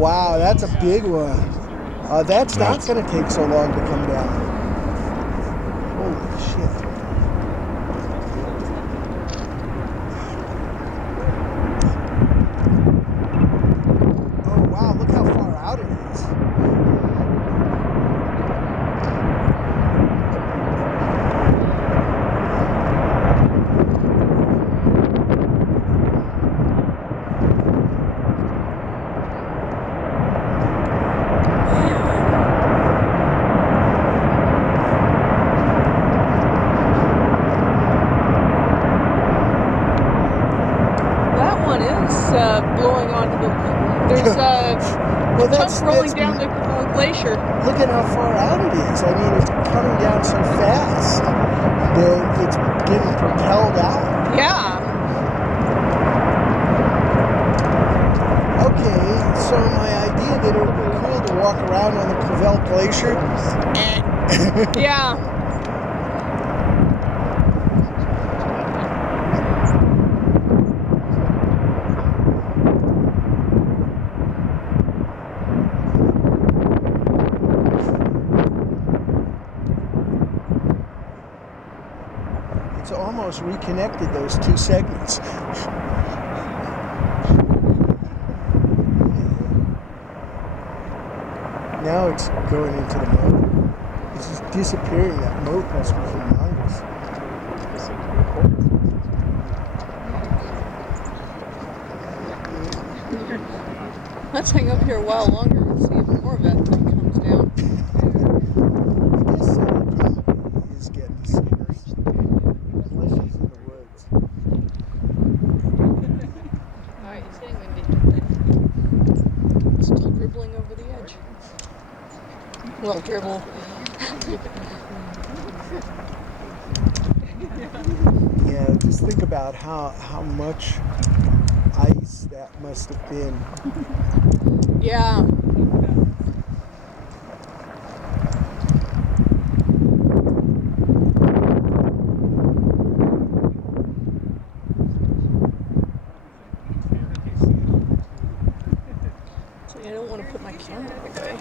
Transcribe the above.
Wow, that's a big one. That's not going to take so long to come down. Holy shit. Oh wow, look how far out it is. Blowing onto the... There's well, chunks rolling down the glacier. Look at how far out it is. I mean, it's coming down so fast that it's getting propelled out. Yeah. Okay, so my idea that it would be cool to walk around on the Cavell Glacier. Yeah. It's almost reconnected those two segments. Now it's going into the moat. It's just disappearing. That moat must be humongous. Let's hang up here a while longer and see if more of that thing comes down. I guess Solar is getting serious. Unless she's in the woods. Alright, it's getting windy. Still dribbling over the edge. Well, dribble. Yeah, just think about how much ice that must have been. Yeah. I don't want to put my camera away.